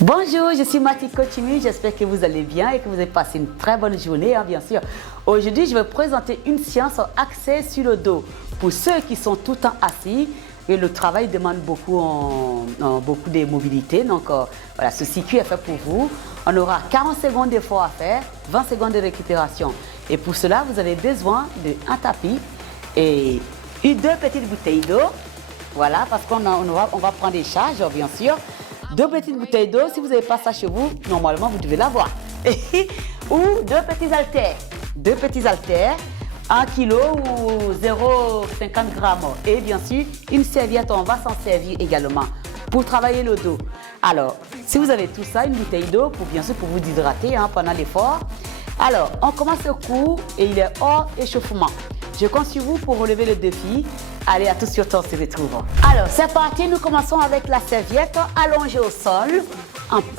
Bonjour, je suis Mathilde Cochimi, j'espère que vous allez bien et que vous avez passé une très bonne journée, bien sûr. Aujourd'hui, je vais vous présenter une séance axée sur le dos. Pour ceux qui sont tout le temps assis, et le travail demande beaucoup de mobilité, donc voilà, ce circuit est fait pour vous. On aura 40 secondes d'effort à faire, 20 secondes de récupération. Et pour cela, vous avez besoin d'un tapis et deux petites bouteilles d'eau. Voilà, parce qu'on va prendre des charges, bien sûr. Deux petites bouteilles d'eau, si vous n'avez pas ça chez vous, normalement vous devez l'avoir. Ou deux petits haltères. Deux petits haltères, 1 kg ou 0,50 g. Et bien sûr, une serviette, on va s'en servir également pour travailler le dos. Alors, si vous avez tout ça, une bouteille d'eau, bien sûr pour vous hydrater pendant l'effort. Alors, on commence le cours et il est hors échauffement. Je compte sur vous pour relever le défi. Allez, à tout de suite, on se retrouve. Alors, c'est parti, nous commençons avec la serviette allongée au sol.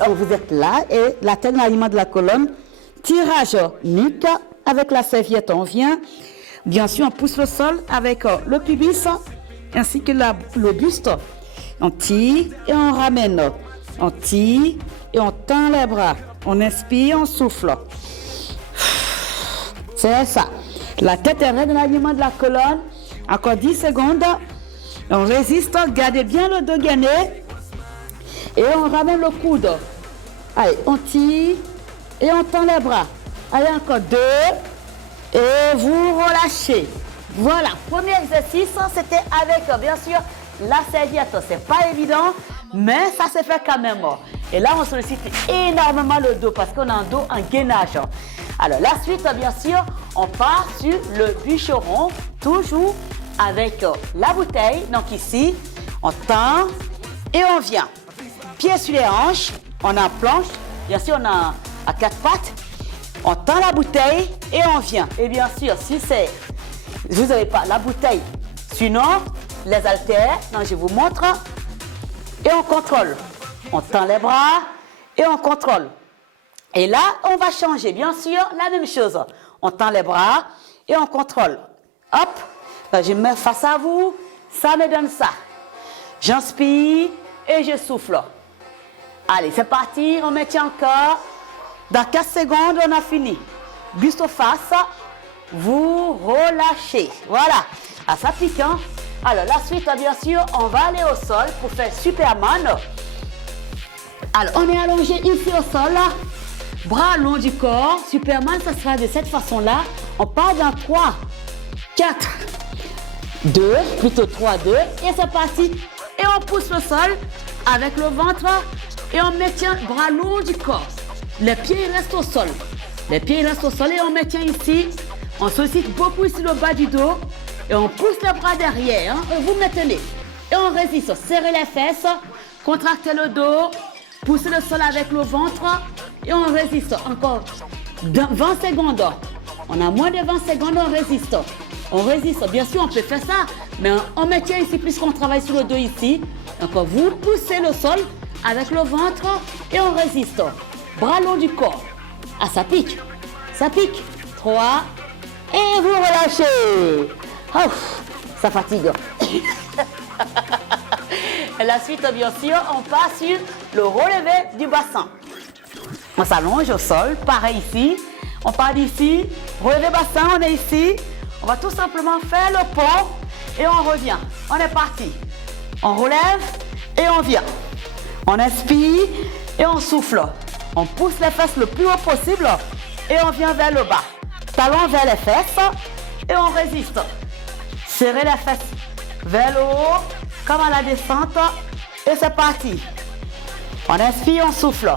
Vous êtes là et la tête dans l'aliment de la colonne. Tirage nuque avec la serviette, on vient. Bien sûr, on pousse le sol avec le pubis ainsi que le buste. On tire et on ramène. On tire et on tend les bras. On inspire, on souffle. C'est ça. La tête est dans l'aliment de la colonne. Encore 10 secondes. On résiste. Gardez bien le dos gainé. Et on ramène le coude. Allez, on tire et on tend les bras. Allez, encore 2. Et vous relâchez. Voilà. Premier exercice, c'était avec, bien sûr, la serviette. C'est pas évident, mais ça se fait quand même. Et là, on sollicite énormément le dos parce qu'on a un dos en gainage. Alors, la suite, bien sûr, on part sur le bûcheron, toujours avec la bouteille. Donc ici, on tend et on vient. Pieds sur les hanches, on a planche. Bien sûr, on a à 4 pattes. On tend la bouteille et on vient. Et bien sûr, si vous n'avez pas la bouteille, sinon, les haltères, donc je vous montre. Et on contrôle. On tend les bras et on contrôle. Et là, on va changer, bien sûr, la même chose. On tend les bras et on contrôle. Hop, là, je me mets face à vous, ça me donne ça. J'inspire et je souffle. Allez, c'est parti, on maintient encore. Dans 4 secondes, on a fini. Buste face, vous relâchez. Voilà, ça pique, hein? Alors, la suite, bien sûr, on va aller au sol pour faire Superman. Alors, on est allongé ici au sol. Bras long du corps. Superman, ça sera de cette façon-là. On part dans 3, 4, 2, plutôt 3, 2. Et c'est parti. Et on pousse le sol avec le ventre. Et on maintient bras long du corps. Les pieds restent au sol. Les pieds restent au sol et on maintient ici. On sollicite beaucoup ici le bas du dos. Et on pousse les bras derrière. Et vous maintenez. Et on résiste. Serrez les fesses. Contractez le dos. Poussez le sol avec le ventre. Et on résiste. Encore 20 secondes. On a moins de 20 secondes, on résiste. On résiste. Bien sûr, on peut faire ça. Mais on maintient ici puisqu'on travaille sur le dos ici. Donc, vous poussez le sol avec le ventre et on résiste. Bras long du corps. Ah, ça pique. Ça pique. 3. Et vous relâchez. Oh, ça fatigue. Et la suite, bien sûr, on passe sur le relevé du bassin. On s'allonge au sol, pareil ici. On part d'ici, relevé bassin, on est ici. On va tout simplement faire le pont et on revient. On est parti. On relève et on vient. On inspire et on souffle. On pousse les fesses le plus haut possible et on vient vers le bas. Talon vers les fesses et on résiste. Serrez les fesses vers le haut, comme à la descente. Et c'est parti. On inspire, on souffle.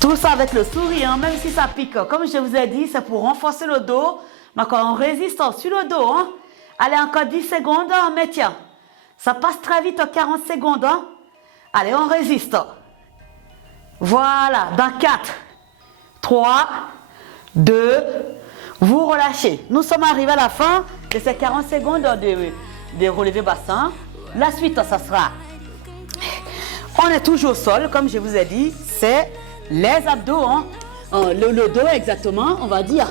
Tout ça avec le sourire, même si ça pique. Comme je vous ai dit, c'est pour renforcer le dos. Donc on résiste sur le dos. Allez, encore 10 secondes, on maintient. Ça passe très vite, 40 secondes. Allez, on résiste. Voilà, dans 4, 3, 2, vous relâchez. Nous sommes arrivés à la fin de ces 40 secondes de relevé bassin. La suite, ça sera... On est toujours au sol, comme je vous ai dit, c'est les abdos, le dos exactement, on va dire.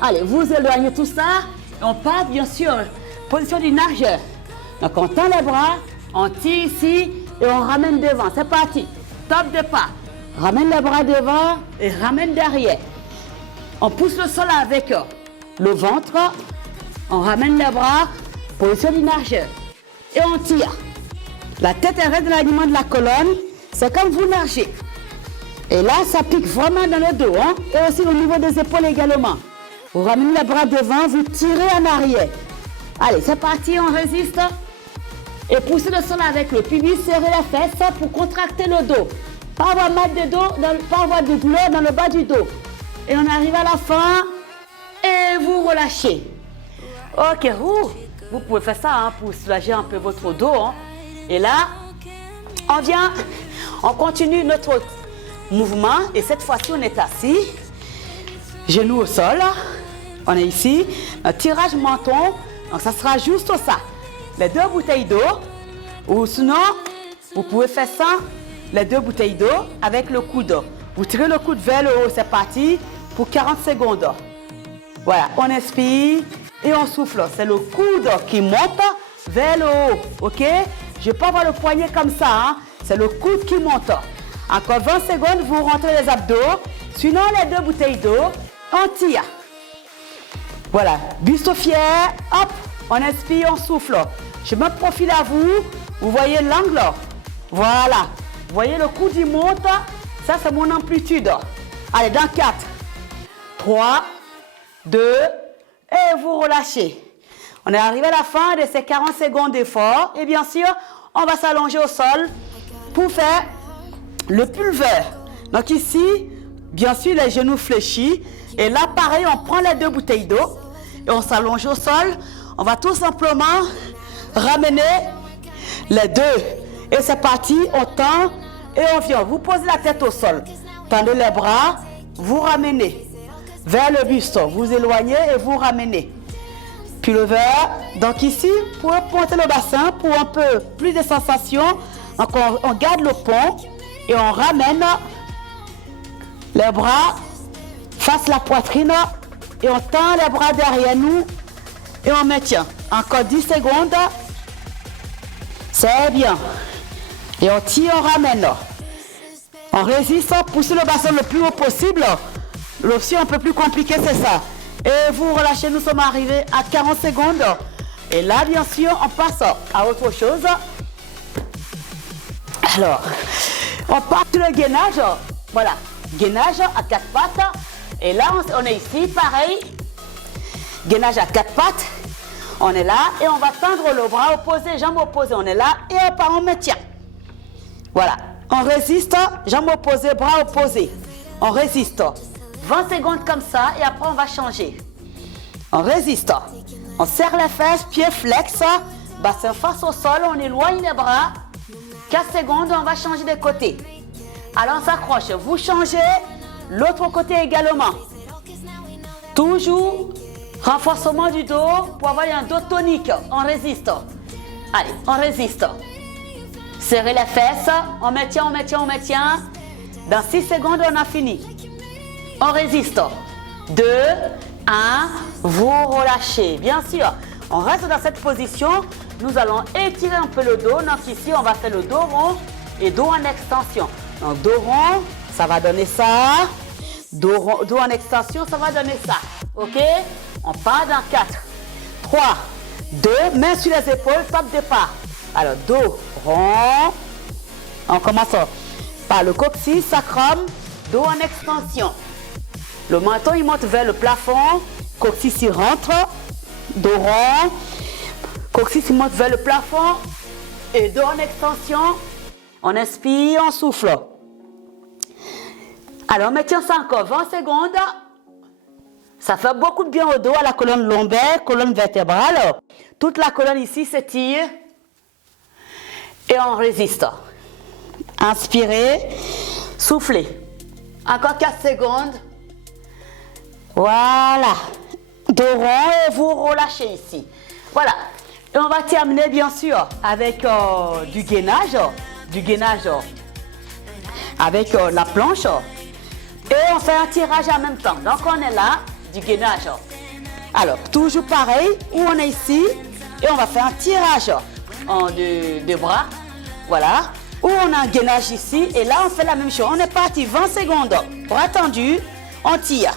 Allez, vous éloignez tout ça, et on part bien sûr, position du nageur. Donc on tend les bras, on tire ici et on ramène devant, c'est parti. top départ. Ramène les bras devant et ramène derrière. On pousse le sol avec le ventre. On ramène les bras, position du nageur. Et on tire. La tête est raide de l'alignement de la colonne. C'est comme vous nagez. Et là, ça pique vraiment dans le dos. Hein? Et aussi au niveau des épaules également. Vous ramenez les bras devant, vous tirez en arrière. Allez, c'est parti, on résiste. Et poussez le sol avec le pubis, serrez les fesses pour contracter le dos. Pas avoir mal de dos, pas avoir de douleur dans le bas du dos. Et on arrive à la fin et vous relâchez. Ok, vous pouvez faire ça hein, pour soulager un peu votre dos. Hein. Et là, on continue notre mouvement. Et cette fois-ci, on est assis, genoux au sol. On est ici, un tirage menton. Donc ça sera juste ça. Les 2 bouteilles d'eau. Ou sinon, vous pouvez faire ça, les 2 bouteilles d'eau avec le coude. Vous tirez le coude vers le haut, c'est parti pour 40 secondes. Voilà, on inspire et on souffle. C'est le coude qui monte vers le haut, ok? Je ne vais pas avoir le poignet comme ça, hein? C'est le coude qui monte. Encore 20 secondes, vous rentrez les abdos. Sinon, les 2 bouteilles d'eau, on tire. Voilà, buste fier, hop, on inspire, on souffle. Je me profile à vous, vous voyez l'angle. Voilà, vous voyez le coude il monte, ça c'est mon amplitude. Allez, dans 4, 3, 2, et vous relâchez. On est arrivé à la fin de ces 40 secondes d'effort. Et bien sûr, on va s'allonger au sol pour faire le pulver. Donc ici, bien sûr, les genoux fléchis. Et là, pareil, on prend les 2 bouteilles d'eau et on s'allonge au sol. On va tout simplement ramener les 2. Et c'est parti, on tend et on vient. Vous posez la tête au sol. Tendez les bras, vous ramenez vers le buste. Vous éloignez et vous ramenez. Pulver. Donc ici, pour monter le bassin, pour un peu plus de sensations, donc on garde le pont et on ramène les bras face la poitrine et on tend les bras derrière nous et on maintient. Encore 10 secondes. C'est bien. Et on tire, on ramène. On résiste, on pousse le bassin le plus haut possible. L'option un peu plus compliquée, c'est ça. Et vous relâchez, nous sommes arrivés à 40 secondes. Et là, bien sûr, on passe à autre chose. Alors, on part sur le gainage. Voilà, gainage à 4 pattes. Et là, on est ici, pareil. Gainage à 4 pattes. On est là et on va tendre le bras opposé, jambes opposées. On est là et on part, on maintient. Voilà, on résiste, jambes opposées, bras opposés. On résiste. 20 secondes comme ça et après on va changer. On résiste. On serre les fesses, pieds flex, bassin face au sol, on éloigne les bras. 4 secondes, on va changer de côté. Alors on s'accroche. Vous changez l'autre côté également. Toujours renforcement du dos pour avoir un dos tonique. On résiste. Allez, on résiste. Serrez les fesses. On maintient, on maintient, on maintient. Dans 6 secondes, on a fini. On résiste. 2, 1, vous relâchez. Bien sûr, on reste dans cette position. Nous allons étirer un peu le dos. Donc ici, on va faire le dos rond et dos en extension. Donc dos rond, ça va donner ça. Dos en extension, ça va donner ça. Ok? On part dans 4, 3, 2, mains sur les épaules, top départ. Alors, dos rond. On commence par le coccyx, sacrum, dos en extension. Le menton, il monte vers le plafond. Coccyx, il rentre. Dos rond. Coccyx, il monte vers le plafond. Et dos en extension. On inspire, on souffle. Alors, on maintient ça encore 20 secondes. Ça fait beaucoup de bien au dos, à la colonne lombaire, colonne vertébrale. Toute la colonne ici s'étire. Et on résiste. Inspirez, soufflez. Encore 4 secondes. Voilà. Dos rond et vous relâchez ici. Voilà. Et on va terminer bien sûr avec du gainage. Avec la planche. Et on fait un tirage en même temps. Donc on est là, du gainage. Alors, toujours pareil, où on est ici. Et on va faire un tirage de bras. Voilà. Ou on a un gainage ici et là on fait la même chose. On est parti 20 secondes. Bras tendus, on tire.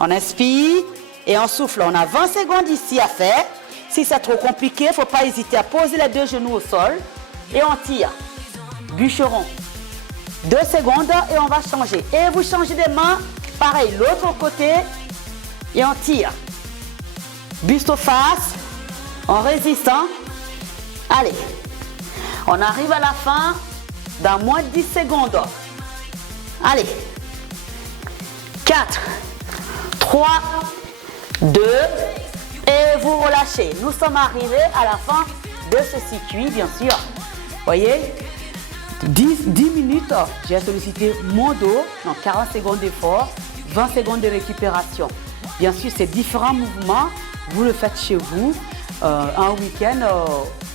On inspire et on souffle. On a 20 secondes ici à faire. Si c'est trop compliqué, il ne faut pas hésiter à poser les deux genoux au sol et on tire. Bûcheron. 2 secondes et on va changer. Et vous changez des mains. Pareil, l'autre côté et on tire. Buste aux faces. On résiste. Hein? Allez. On arrive à la fin dans moins de 10 secondes. Allez. 4, 3, 2 et vous relâchez. Nous sommes arrivés à la fin de ce circuit, bien sûr. Voyez, 10 minutes, j'ai sollicité mon dos, donc 40 secondes d'effort, 20 secondes de récupération. Bien sûr, ces différents mouvements, vous le faites chez vous, un week-end,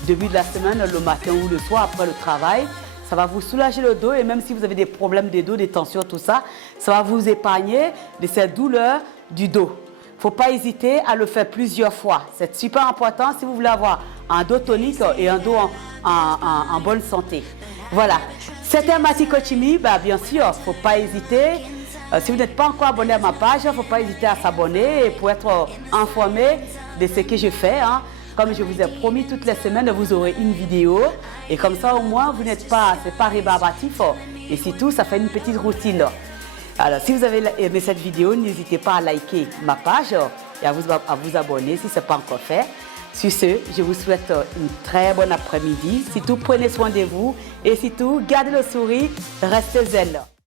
début de la semaine, le matin ou le soir après le travail. Ça va vous soulager le dos et même si vous avez des problèmes de dos, des tensions, tout ça, ça va vous épargner de cette douleur du dos. Il ne faut pas hésiter à le faire plusieurs fois. C'est super important si vous voulez avoir un dos tonique et un dos en bonne santé. Voilà. C'était Mathie Coachimi. Bien sûr, il ne faut pas hésiter. Si vous n'êtes pas encore abonné à ma page, il ne faut pas hésiter à s'abonner pour être informé de ce que je fais. Hein. Comme je vous ai promis, toutes les semaines, vous aurez une vidéo. Et comme ça, au moins, vous n'êtes pas, c'est pas rébarbatif. Et surtout, ça fait une petite routine. Alors, si vous avez aimé cette vidéo, n'hésitez pas à liker ma page et à vous abonner si ce n'est pas encore fait. Sur ce, je vous souhaite une très bonne après-midi. Surtout, prenez soin de vous. Et surtout, gardez le sourire, restez zen.